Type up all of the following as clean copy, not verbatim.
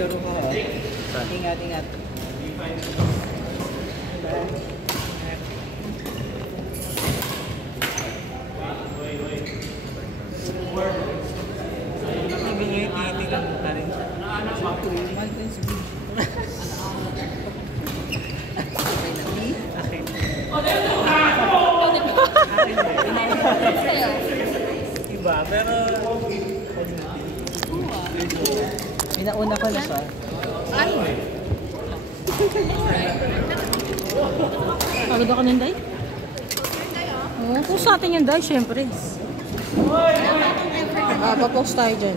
maglaro ka ha. Ingat, ingat. Tinitingnan mo na rin siya. Iba, pero pinauna ko na siya. Ay! Pagod ako ng day? Oo, kung sa atin yung day, syempre. Papost tayo dyan.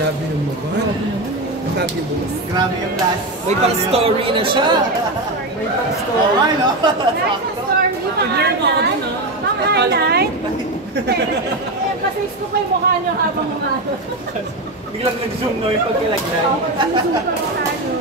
Grabe yung mukha. Grabe bukas. Grabe yung last. May pang story na siya. May pang story. Ay, no? Pag-learn mo ako dun, pang-highlight. Emphasis ko pa yung mukha nyo habang mukha. Biglang nag-zoom no yung pagkilagay. Zoom pa mukha nyo.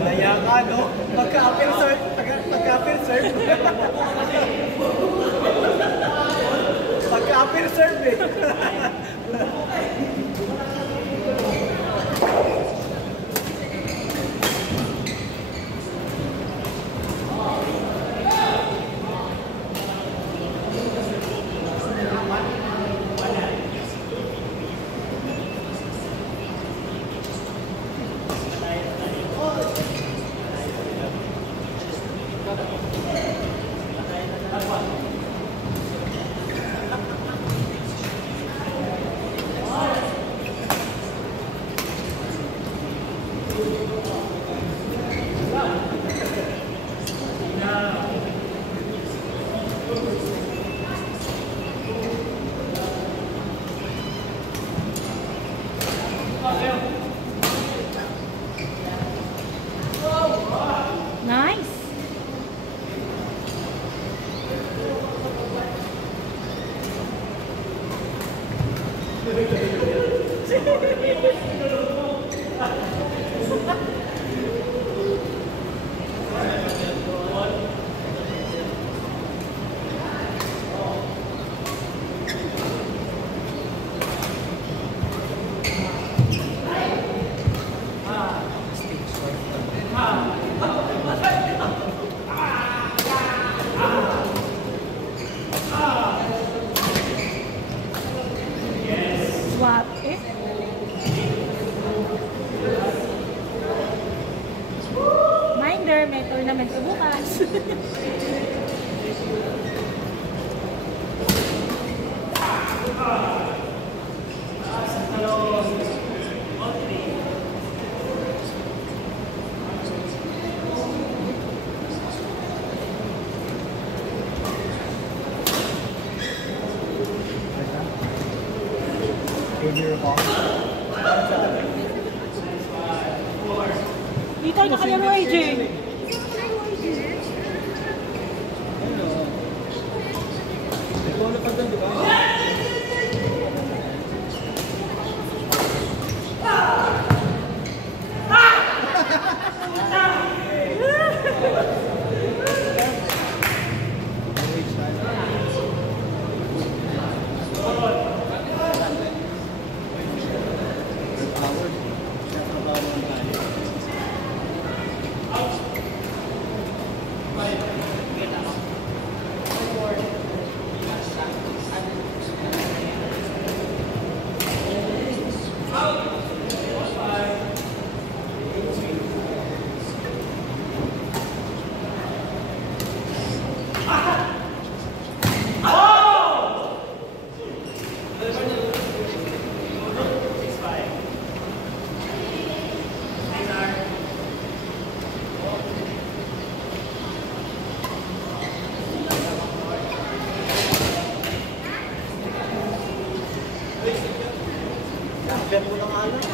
Kaya ka, no? Pagka-appeal serve. Pagka-appeal serve. Pagka-appeal serve eh. Nice. Swap it. beer hall. Dito na kaya mo, AJ. Ito na pa doon, di ba? Bet mo na nga lang.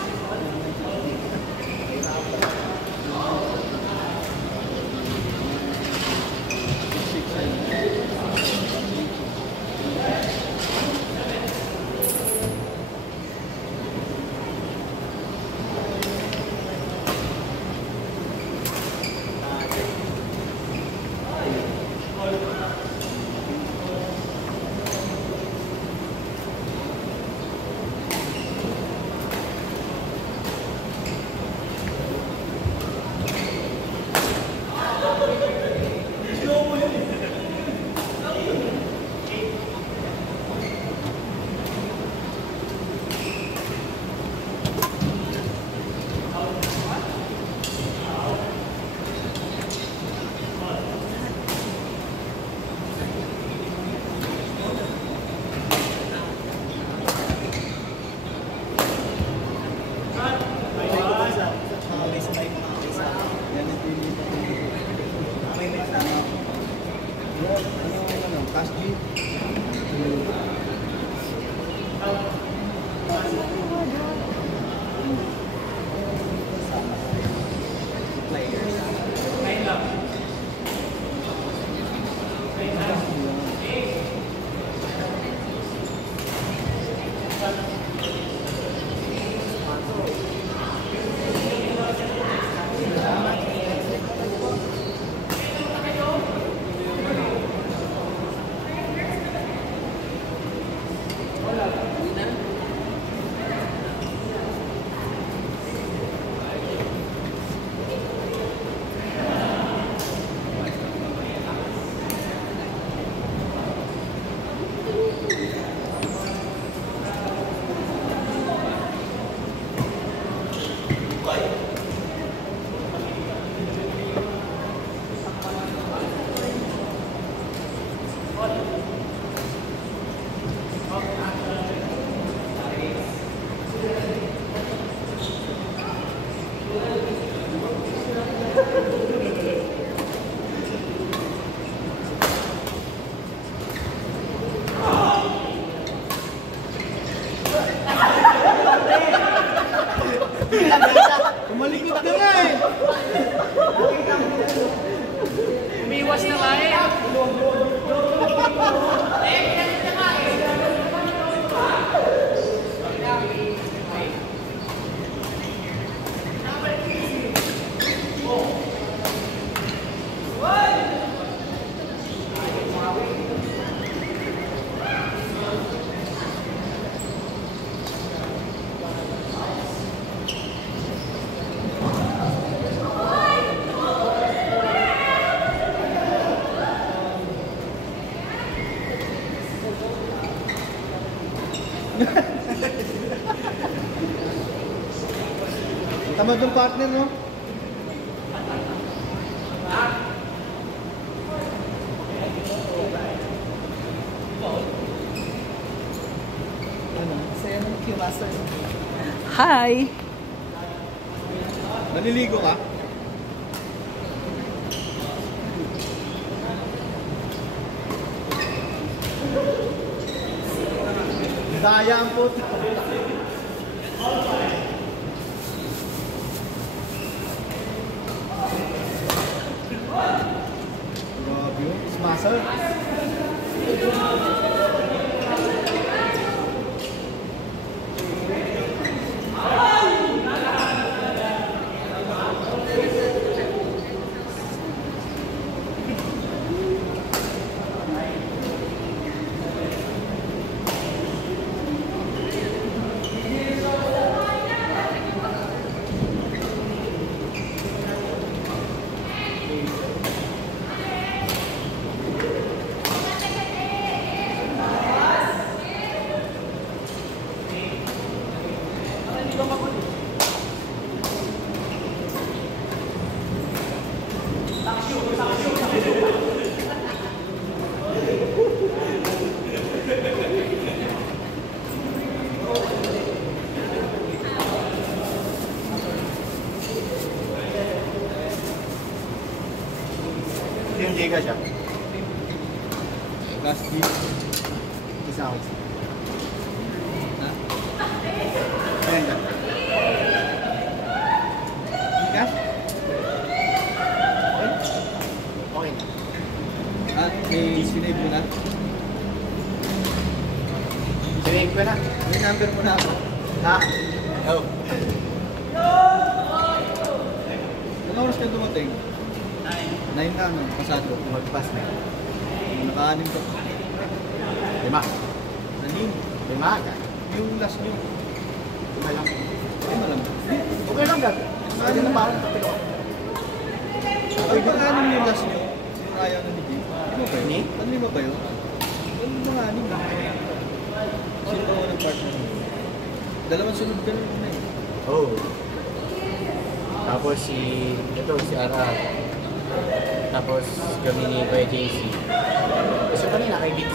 Kumalikot ka nga eh! Umiwas na nga eh! Tamad yung partner, no? Hi! Naliligo ka? Daya ang puto. Grabe yun. Muscle. Yung Jega siya. Last week. Isa ako. Ha? Ayan dyan. Cash? Okay na. Ah, may sinave mo na? Sinave ko na. May number mo na ako. Ha? Oo. Anong oras ka dumating? 9 na ano, pasado. Mag-pass na. Naka-anim ka. 5. 6. 5 ka. Yung last nyo. 5 lang. 5 lang. Okay lang gag. Saan na parang kapilo. Ay, naka-anim yung last nyo. Yung ayaw na hindi. Ano ba yun? Ano ba ba yun? Ano mga anim na? Sino ba ng partner mo? Dalawang sunod ka na eh. Oh. Tapos si Ara. Tapos kami ni Kuya JC. Kasi kanina kay Bix.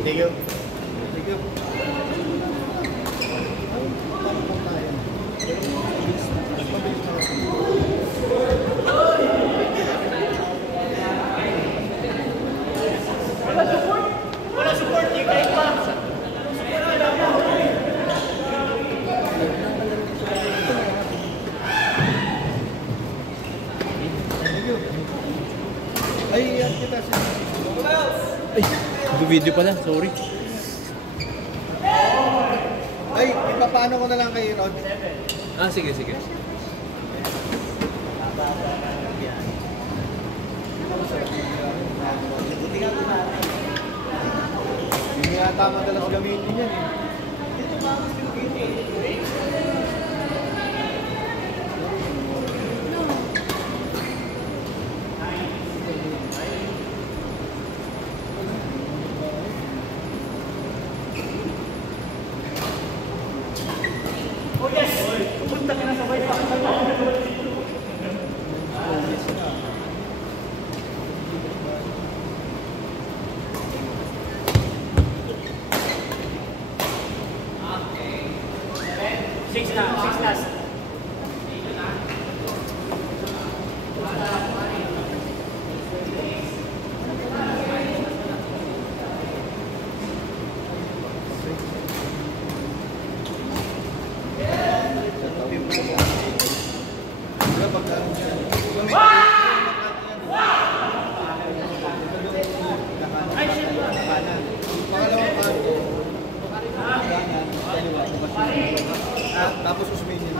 Thank you. Thank you. Wala support, di kahit pa. Thank you. Ay, yan kita si... Ay, video pala, sorry. Ay, ipapaano ko na lang kay Rod. Ah, sige, sige. Hindi yata madalas gamitin yan eh. Six last. Diba pagka pangalawang kanto, kanan, kaliwa, tapos usmin yun.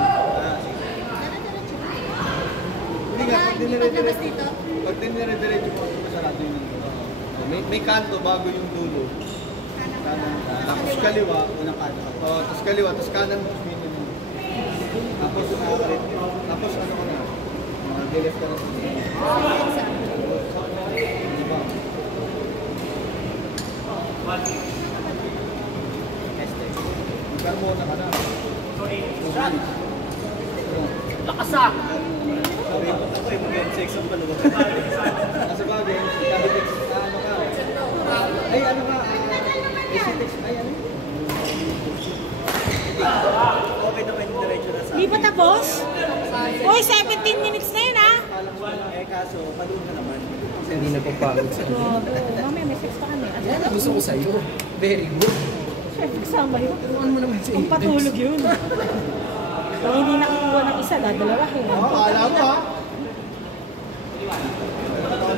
Hindi nga, pag dinire-diretso, pag dinire-diretso mo, masarado yun. May kanto bago yung dulo. Kanan, tapos kaliwa, unang kanto. Tapos kaliwa, tapos kanan, usmin yun. Tapos nakakalit yun. Tapos ano ko na, mag-deleft ka na sa diba? Magkarmona ka na. Lakas ah! Sabi ko ako eh, mag-sex ang palawa. Nasa bagay, kabitex, ano ka? Ay, ano ka? Isitex, ay ano? Okay na ba yung diretso na sa... Di pa tapos? Uy, 17 minutes na yun ah! Eh kaso, paloon na naman. Hindi na papagod sa akin. Mamaya may sex pa kami. Yan ang gusto ko sa'yo. Very good. Siyempre, kasama yun. Turuan mo naman sa Kung patulog yun. Kung hindi nakukuha ng isa, dadalawahin. Oo, kala mo ha?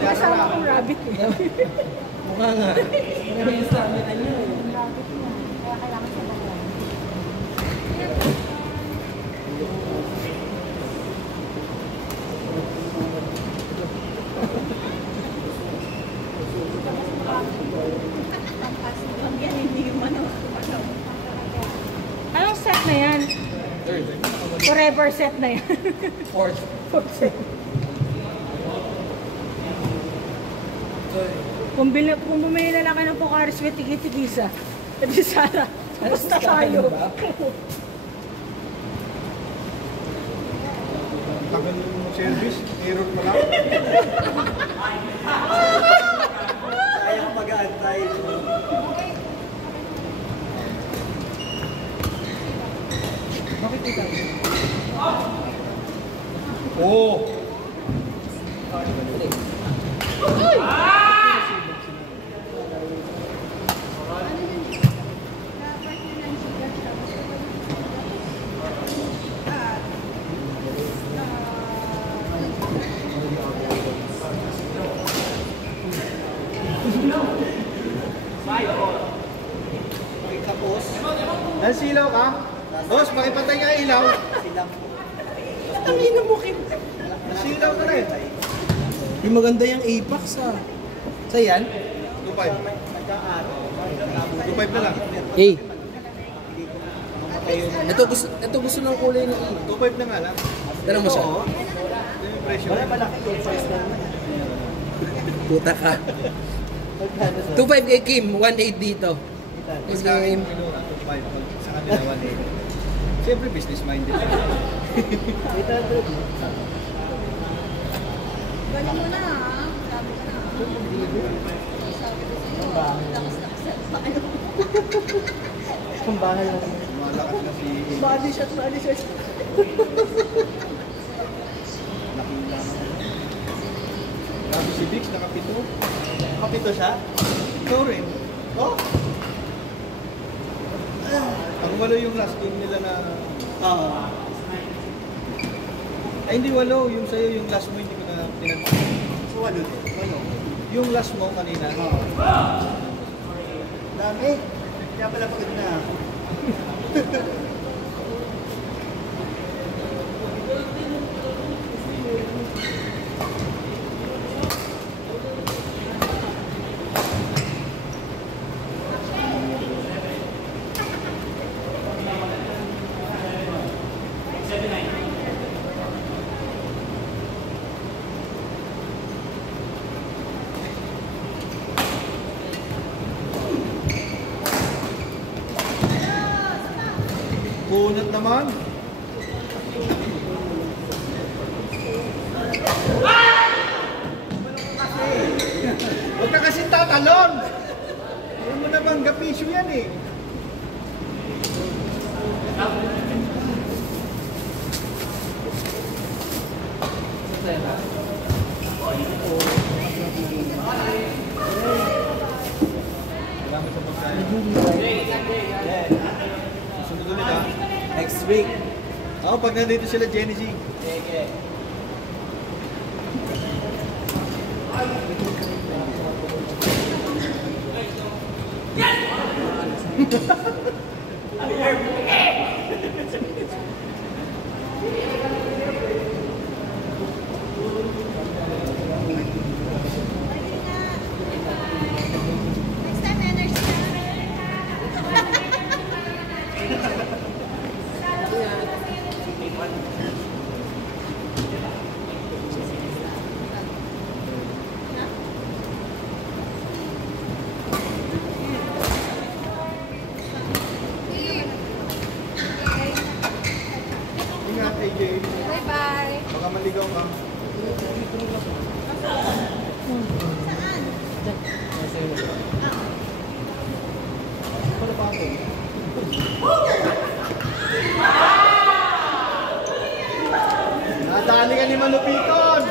Kasama kong rabbit eh. Mukha nga. Pero yung stamina niyo. Rabbit mo. Kaya kailangan sa bahay. Anong set na yan? Forever set na yan. Fourth. Fourth set. Kung bumili na lang kayo ng Pocari Sweat, tigi-tigisa. Edi sana, basta tayo. Tagal yung service, error pa lang. Sayang mag-aantay. Bakit ikaw? Oo! Tapos, nasilaw ka? Boss, pakipatay nga ilaw. Tangina mo, Kim. Nasilaw ka na eh. Yung maganda yung Apex ah. Sa yan? 2.5. 2.5 na lang. Hey. Ito gusto ng kulay ni A. 2.5 na nga lang. Dala mo siya? Ito yung presyo. Wala malaki 2.5 na lang. Puta ka. 2.5 kay Kim, 1.8 dito. Sa akin, 2.5. Sa kanila 1.8. Siyempre, business minded. Galing mo na ha. Sabi ko na. Sabi ko sa'yo. Lakas-lakas Kung bahay lang. Malakas na si Body shot, body shot. Nakila. Grabe si Vix, nakapito. Nakapito siya? Ikaw rin. Oh? Ang walo yung last game nila na... Ay, hindi walo. Yung sa'yo, yung last mo, hindi ko na pinag-. So, walo din? Walo. Yung last mo kanina. Dami. Kaya pala pagod na ako. Bunot naman. Huwag ka kasi tatalon. Huwag mo naman gapisyo yan eh. Salamat sa pagkain. Sunod ulit ha. Next week. Oo, pag nandito sila Jenny G. Okay. Next time, energy. Ingat AJ. Bye-bye. Baka maligaw ka. Ano pa ako? Nadali ka ni Malupiton!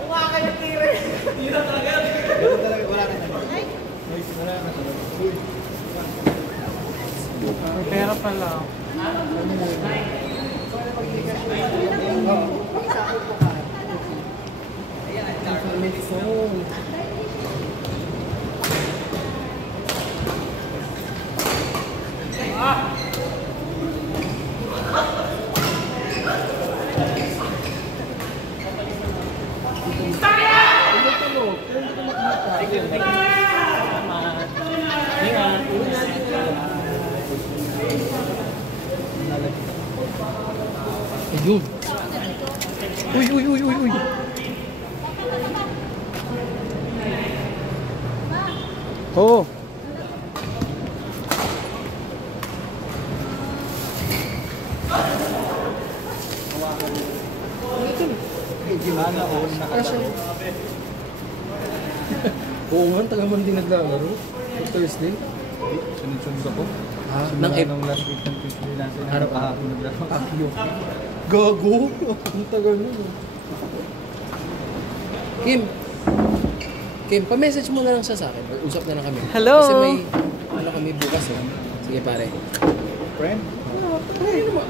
Kuha kayo tire! Tira talaga! Ganun talaga, wala ka na. Wala ka na. Uy. May pera pala. Ayun. Uy, uy, uy, uy, uy. Oo. Sana all nakadalo. Oo nga, taga man din naglalaro. Thursday. Sunod-sunod ako. Nang Nung last week ng Tuesday natin. Araw Kahapon naglaro. Akyo. Gago. Ang tagal nun. Kim, pa-message mo na lang siya sa akin. Or usap na lang kami. Hello? Kasi may, ano kami bukas eh. Sige pare. Friend?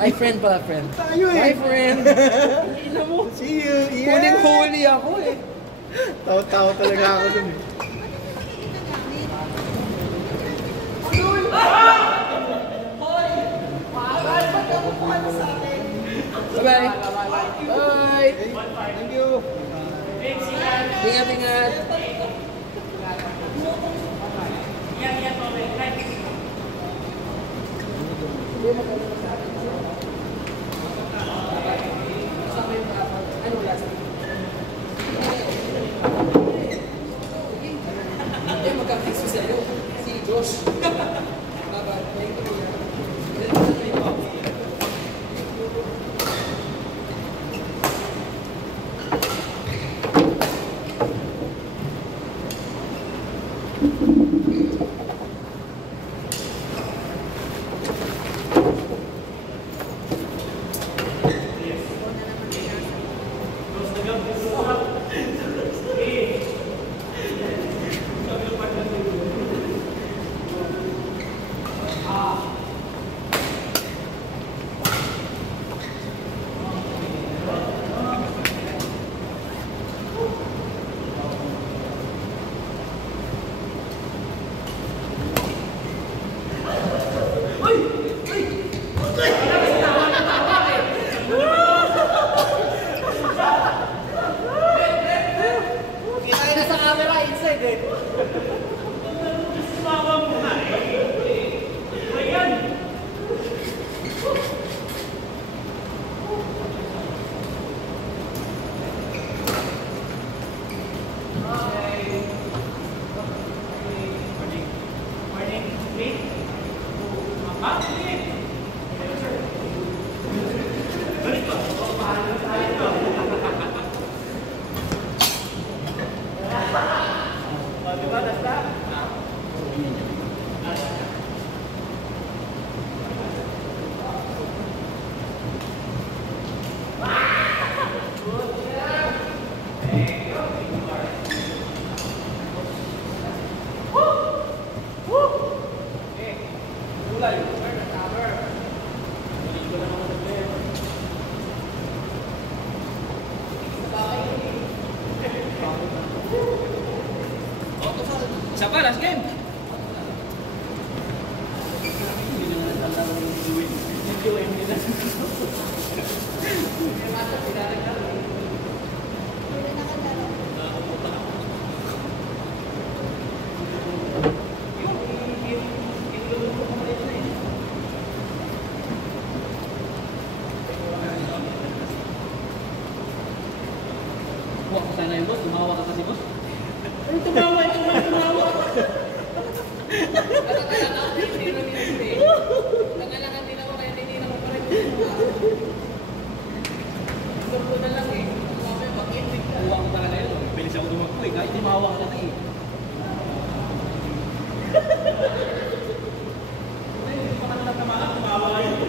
Ay, friend pala, friend. Tayo eh. Hi, friend. Ina mo. See you. Yeah. Huling-huli ako eh. Tao-tao talaga ako dun eh. Bye-bye. Bye. Thank you. Ingat-ingat. Magka-fix ko sa'yo. Si Josh. Bye-bye. Isa pa, last game. Kuha ko sana yung boss, tumawa ka kasi boss. Ay, tumawa. Nangalangan din ako kaya tinira ko pa rin. Gusto ko na lang eh. Mamaya mag-ending ka. Kuha ko talaga yun. Bilis ako tumakbo eh, kahit tumawa ka na eh. Ay, hindi pa ka nalang tumawa yun.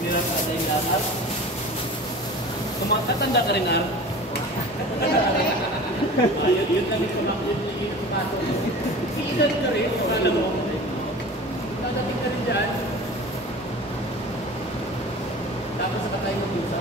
Nirasa na yung lahat. Tumatanda ka rin, Ar. Yun kami tumakbo yung kaso. Sinan ka rin, akala mo. Dadating ka rin dyan. Tapos nakakain mo pizza.